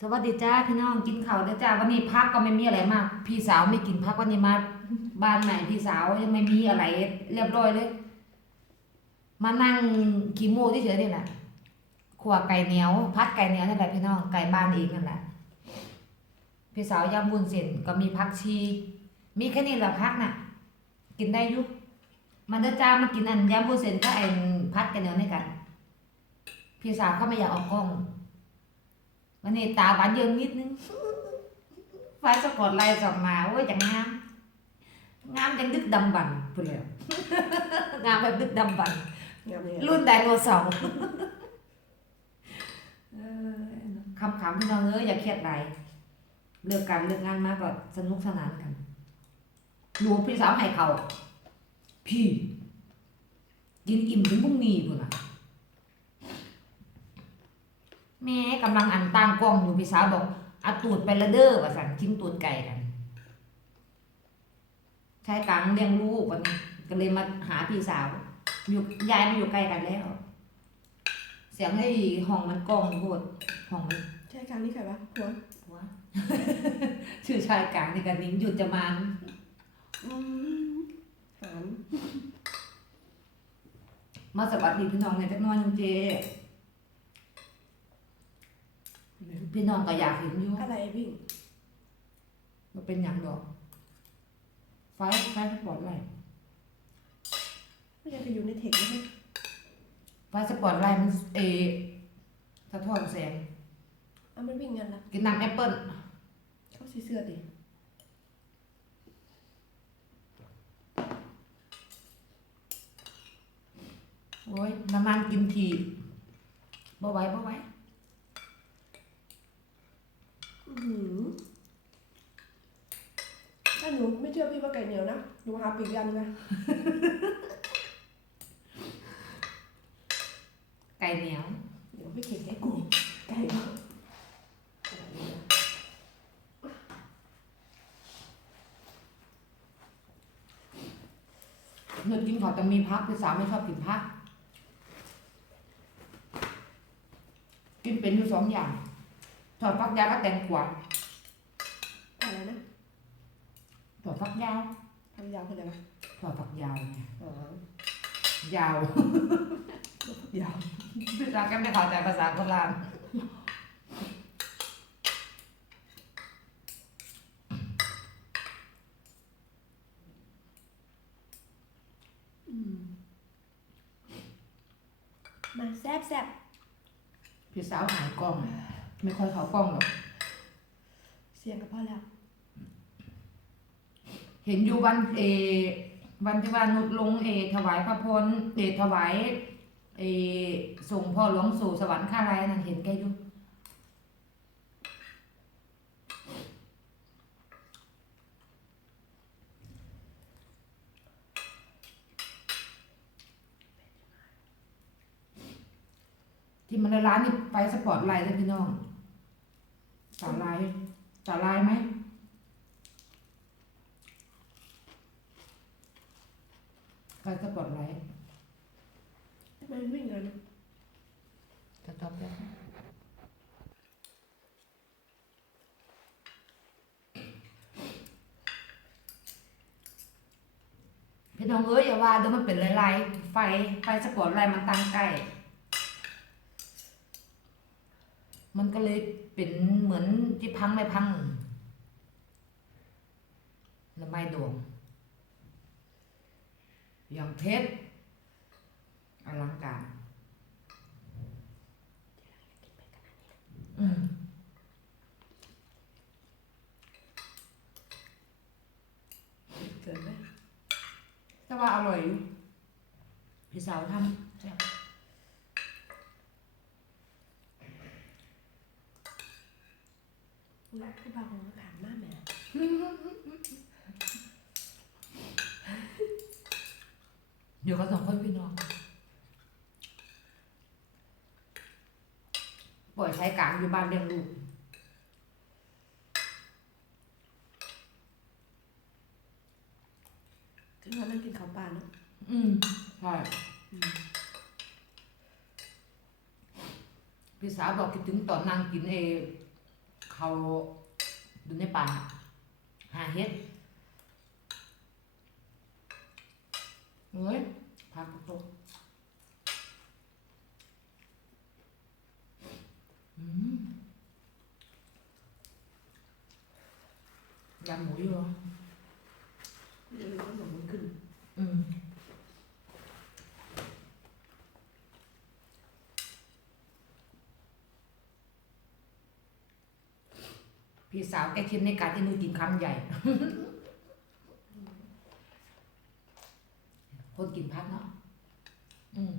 สวัสดีจ้าพี่น้องกินข้าวเด้อจ้าวันนี้พักก็ไม่มีอะไรมาก พี่สาวไม่กินพักวันนี้มาบ้านใหม่พี่สาวยังไม่มีอะไร เรียบร้อยเลย มานั่งขี้โม้เฉยๆนี่แหละขัวไก่เหนียว พัดไก่เหนียวนั่นแหละพี่น้องไก่บ้านเองนั่นแหละพี่สาวยำบุญเส้นก็มีผักชี มีแค่นี้แหละพักน่ะ กินได้ยุมันเด้จ้ามากินอันยำบุญเส้นก็ไอ้พัดไก่เหนียวนี่กัน พี่สาวเขาไม่อยากออกกล้อง วันนี้ตาหวานเยิงนิดนึงไฟสะกดไล่ส่องมาโอ้ยจังงาม งามจังดึกดำบรรพ์พูดเลยงามแบบดึกดำบรรพ์งามเลยรุ่นไดโนเสาร์เออคำขำพี่น้องเอ้ยอย่าเครียดไรเลือกการเลือกงานมาก็สนุกสนานกันหนูพี่สาวให้เขา พี่ กินอิ่มถึงพรุ่งนี้พุ่นอะ แม่ กำลังอันตั้งกล้องอยู่พี่สาวบอกเอาตูดไปละเด้อว่าสั่นทิ้งตูดไก่กันใช้กลางเลี้ยงลูกวันนี้ก็เลยมาหาพี่สาว อยู่ยายมาอยู่ใกล้กันแล้ว เสียงไอ้ห้องมันกล้องโคตรห้องมันใช่ครั้งนี้ใครวะหัวหัวชื่อชายกลางในกันนิ้งหยุดจะมานอืมหานมาสวัสดีพี่น้องในจักหน้อยนึงเจ พี่น้องก็อยากเห็นอยู่อะไรวิ่งว่าเป็นหยังดอก ไฟไฟสปอร์ตไลท์ไม่ใช่ไปอยู่ในเทคนะฮะไฟสปอร์ตไลท์มันเอสะท้อนแสงเอามันวิ่งกันละกินน้ำแอปเปิ้ลเข้าสีเสื้อดิโอ้ยน้ำมันกินทีบ่ไหว้บ่ไหว้ อือหือถ้าหนู ไม่เชื่อพี่ว่าไก่เหนียวนะหนูหาปีกยันนะไก่เหนียว เดี๋ยวไม่เข็ดไก่กูไก่ก็เนื้อกินเขาจะมีพักพี่สาวไม่ชอบกินพัก กินเป็นอยู่สองอย่างถอดฟักยาวกับแตงกวา อะไรนะ ถอดฟั กยาวทำยาวคืออะไรวะถอดฟักยาวไงอ๋อยาว ยาวพี่สาวแกไม่เข้าใจภาษาโบราณอืมมาแซบแซบพี่สาวหายกล้อง ไม่ค่อยเขากล้องหรอก เสียงกับพ่อแล้ว เห็นอยู่วันเอวันที่ว่านุดลงเอถวายพระพรเอถวายเอส่งพ่อหลวงสู่สวรรค์ข้าไรนั่นเห็นแกอยู่ที่มันร้านนี่ไปสปอร์ตไลท์เลยพี่น้องสาลายสาลายไหม ไปสปอร์ตไลท์ทำไมวิ่งกันนะจะจบแล้วพี่น้องเอ้ยอย่าว่าเดี๋ยวมันเป็นลายๆไฟไฟสปอร์ตไลท์มันตั้งใกล้มันก็เลยเป็นเหมือนที่พังไม่พังละไม้ดวง อย่างเพชรอลังการอืมเกิดไหมแต่ว่าอร่อยอยู่พี่สาวทำแซ่บอุ๊ยผู้บ่าวของเราขานมากแม่ เดี๋ยวก็สองคนพี่น้อง ปล่อยใช้กลางอยู่บ้านเลี้ยงลูกถึงวันนั่งกินข้าวปลาเนาะอืมใช่อืมพี่สาวบอกคิดถึงตอนนั่งกินเอเขาดูในป่าหาเฮ็ดเฮ้ยพักตกอืม ยำหมูอยู่เหรอเดี๋ยวมันบอกมันขึ้น อืมพี่สาวแกคิดในการที่หนูกินคำใหญ่ คนกินพักเนาะ อืม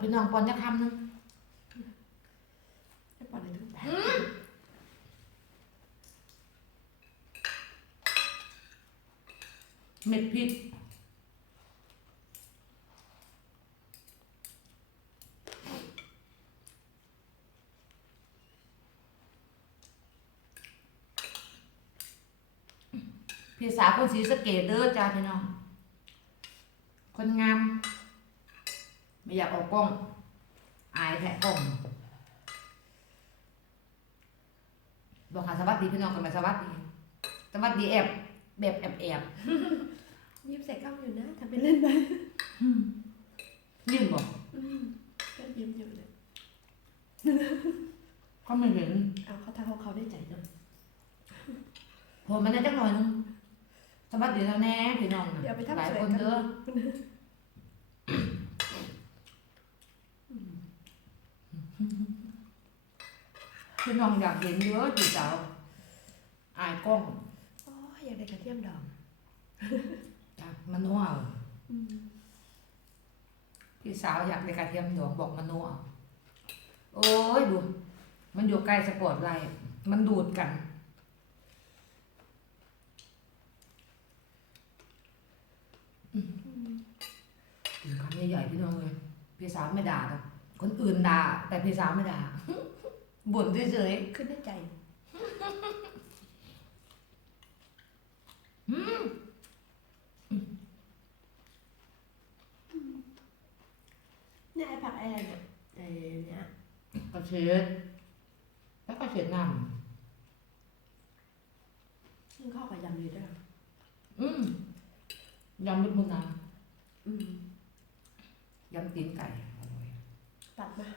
เอาไปน้องปอนจะคำนึงจะปล่อยเลยทุกแผลเม็ดพริกพี่สาวคนสีสะเกตเด้อจ้าพี่น้อง คนงาม ไม่อยากออกกล้อง อายแทะกล้องบอกหาสวัสดีพี่น้องกันไหมสวัสดีสวัสดีแอบแบบแอบแอบยิ้มใส่กล้องอยู่นะทำเป็นเล่นไปยืนบอกอืมก็ยิ้มอยู่เนี่ยก็ไม่เห็นเอาเขาทำเขาเขาได้ใจเนาะผมมันได้จักหน่อยนึงสวัสดีแล้วแน่พี่น้องน่ะเดี๋ยวไปทำหลายสวยคนกันเด้อ พี่น้องอยากเห็นเยอะพี่สาวอายกล้องโอ้ยอยากได้กระเทียมดองจ้ะมันนัวเอาอืมพี่สาวอยากได้กระเทียมหยวงบอกมันนัวเอาโอ้ยดู มันอยู่ใกล้สปอร์ตไลท์มันดูดกันอืมถึงคำใหญ่ๆพี่น้องเลยพี่สาวไม่ด่าหรอก คนอื่นด่าแต่พี่สาวไม่ด่าบ่นเฉยขึ้นได้ใจเนี่ยไอ้ผักอะไรเนี่ยไอ้เนี่ยๆกระเช็ดแล้วก็เช็ดน้ซึ่งเข้ากับยำเลยด้วยำอืมยำลึกมือน้อืมำยำตีนไก่อร่อย ตัดมา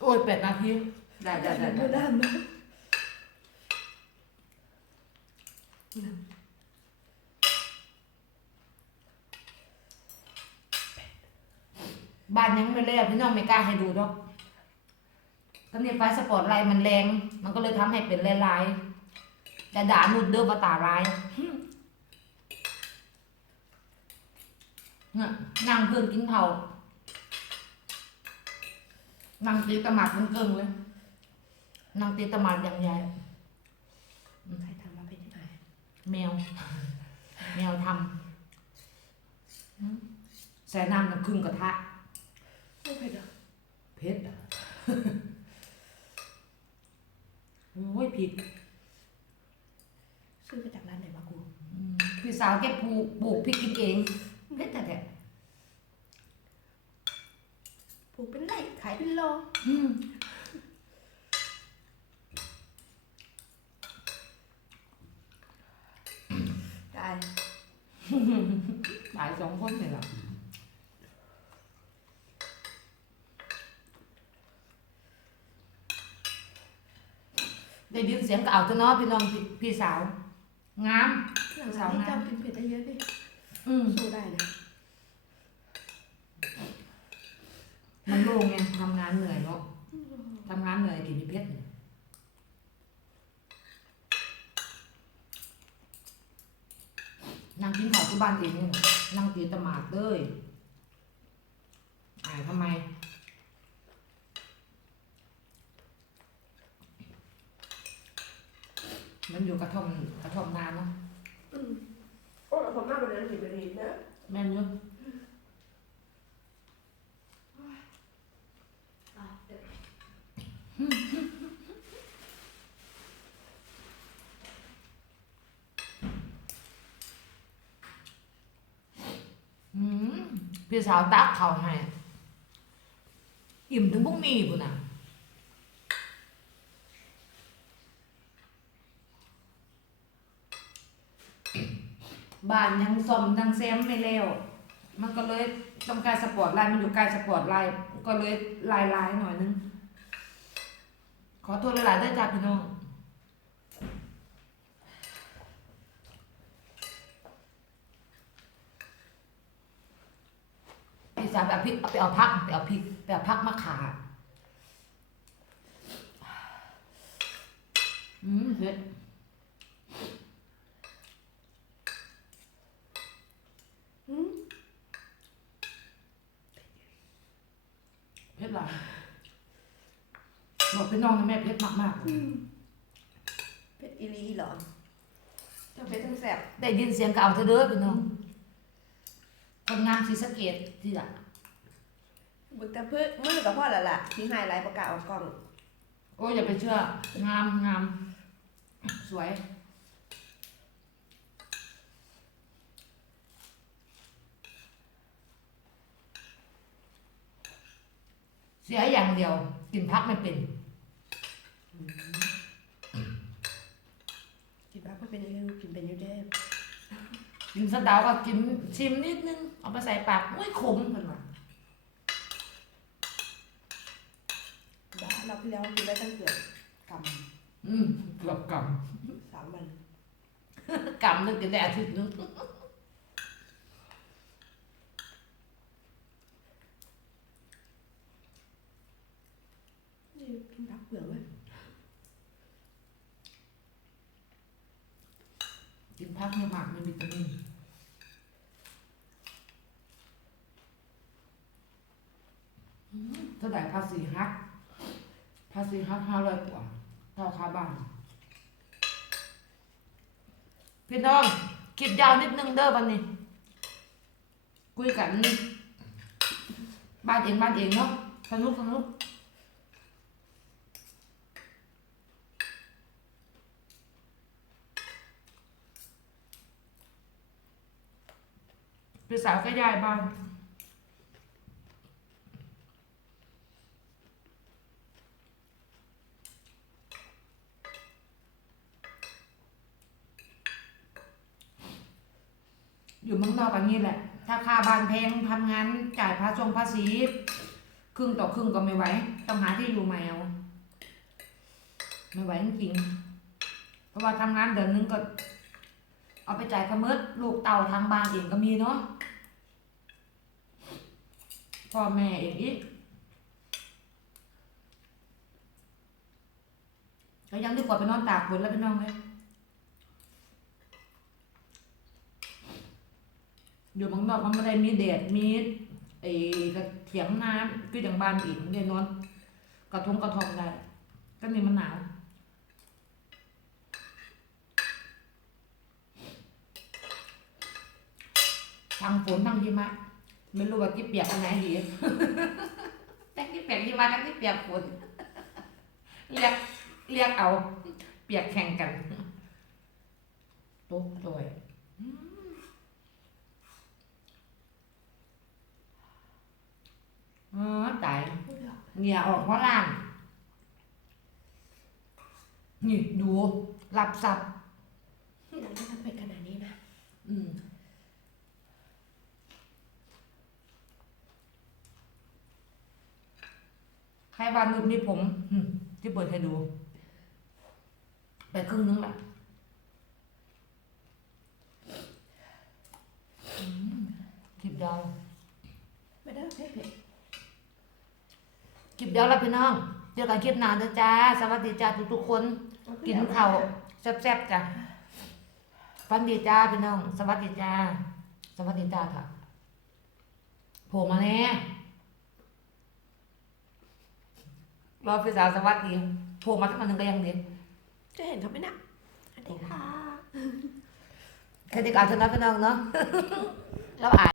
โอ้ยแปดนาทีได้ได้ได้ดูได้ด้านมาบ้านยังไม่แล้วพี่น้องไม่กล้าให้ดูดอกตอนนี้ไฟสปอร์ตไลท์มันแรง มันก็เลยทำให้เป็นลายๆแต่ด่านุดเด้อว่าตาลาย เนี่ยนั่งเพื่อนกินเผาวนั่งตีตะหมัดมันเกิงเลยนั่งตีตะหมัดอย่างใหญ่ใครทำมาเป็นยังไงแมว แมวทำอืมใส่น้ำน้ำครึ่งกระทะไม่เผ็ดเหรอเผ็ดโอ้ยผิดซื้อมาจากร้านไหนมากูอืมพี่สาวแกปลูกปลูกพริกกินเอง เผ็ดแต่แต่ปลูกเป็นไร่ขายเป็นโลอืมตายหลายสองคนเลยล่ะได้ยินเสียงก็เอาเถอะเนาะพี่น้องพี่พี่สาว งามหลังจากที่เจ้ากินเผ็ดได้เยอะดิ อืมสู้ได้นะมันโล่งไงทำงานเหนื่อยเนาะทำงานเหนื่อยกินเพชรเนี่ยนั่งกินข้าวที่บ้านเองเนี่ยนั่งตีตะหมาดเลยอ่ายทำไม มันอยู่กระท่อมกระท่อมนานเนาะ อืม โอ้ยผมมากกว่านั้นสิบนาทีนะแม่นอยู่อืมพี่สาวตักเขาวให้อิ่มถึงพรุ่งนี้พุ่นน่ะ บ้านยังซ่อมยังแซมไม่แล้วมันก็เลยต้องการสปอร์ตไลน์มันอยู่ใกล้สปอร์ตไลน์ก็เลยลายลายหน่อยนึง ขอโทษหลายๆด้วยจ้าพี่น้องพี่สาวไปเอาพริกไปเอาพักไปเอาพริกไปเอาพักมะขามอืมเผ็ด อืม เผ็ดหลาย บอกพี่น้องนะแม่เผ็ดมากมากเผ็ดอีลีเหรอจ้าเผ็ดทั้งแสบๆได้ยินเสียงก็เอาเธอเด้อพี่น้องคนงามศรีสะเกดที่ละบึกแต่เพื่อมือกับพ่อละล่ะที่ให้ไลฟ์ประกาศออกกล้อง โอ้ยอย่าไปเชื่อ งามงามสวยเสียอย่างเดียวกินพักไม่เป็น กินบ้าก็เป็นยังไงกินเป็นอยูเด้กินสะเดาวก็กินชิมนิดนึง เอาไปใส่ปากอุ้ยขมเพิ่นว่าบ้าเราพี่แล้วกินได้ตั้งเกือบกอืมเกือบกำสามวันำกำนึงกินได้อาทิตย์นึง นี่กินผักเปลือกไหม กิน พักไม่มากมีวิตามินเท่าไหร่ภาษีฮักภาษีฮักห้าร้อยกว่าเท่าค่าบ้านพี่น้องคลิปยาวนิดนึงเด้อวันนี้ คุยกัน บ้านเองบ้านเองเนาะสนุกสนุก พี่สาวก็ย้ายบ้านอยู่เมืองนอกแบบนี้แหละ ถ้าค่าบ้านแพงทำงานจ่ายภาษีภาษี ครึ่งต่อครึ่งก็ไม่ไหว ต้องหาที่อยู่ใหม่เอาไม่ไหวจริงเพราะว่าทำงานเดือนนึงก็ เอาไปจ่ายกระเมิดลูกเต่าทางบ้านเองก็มีเนาะ พ่อแม่เองอีกก็ยังดีกว่าไปนอนตากฝนแล้วพี่น้องเลยอยู่เมืองนอกมันไม่ได้มีแดดมีไอ้กระเถียงน้ำก็อย่างบ้านอีกเดนนอน กระทงกระทองได้ก็นี่มันหนาวทางฝนทางหิมะ ไม่รู้ว่าที่เปียกอันไหนดีแต่ที่เปียกหิมะแต่ที่เปียกฝนเรียกเรียกเอา เปียกแข่งกันตุ๊กตัวยอ๋อตายเหงี่ยออกเพราะล่างนี่ดูหลับสับที่หลังไม่ทำเป็นขนาดนี้นะ อืม ใครวานนุดมีผมอืมที่เปิดให้ดู ไปครึ่งนึงละอืมคลิปยาวไม่ได้เผ็ดเผ็ดคลิปเดียวแล้วพี่น้อง เจอกันคลิปหน้าเด้อจ้า สวัสดีจ้าทุกๆคน กินข้าวแซ่บๆจ้ะฟันดีจ้าพี่น้อง สวัสดีจ้า สวัสดีจ้าค่ะโผล่มาแน่ รอพี่สาวสวัสดีโผล่มาทั้งวันหนึ่งก็ยังดีจะเห็นเขาไหมน่ะสวัสดีค่ะแค่นี้ก็เอาเถอะนะพี่น้องเนาะเราอ่าน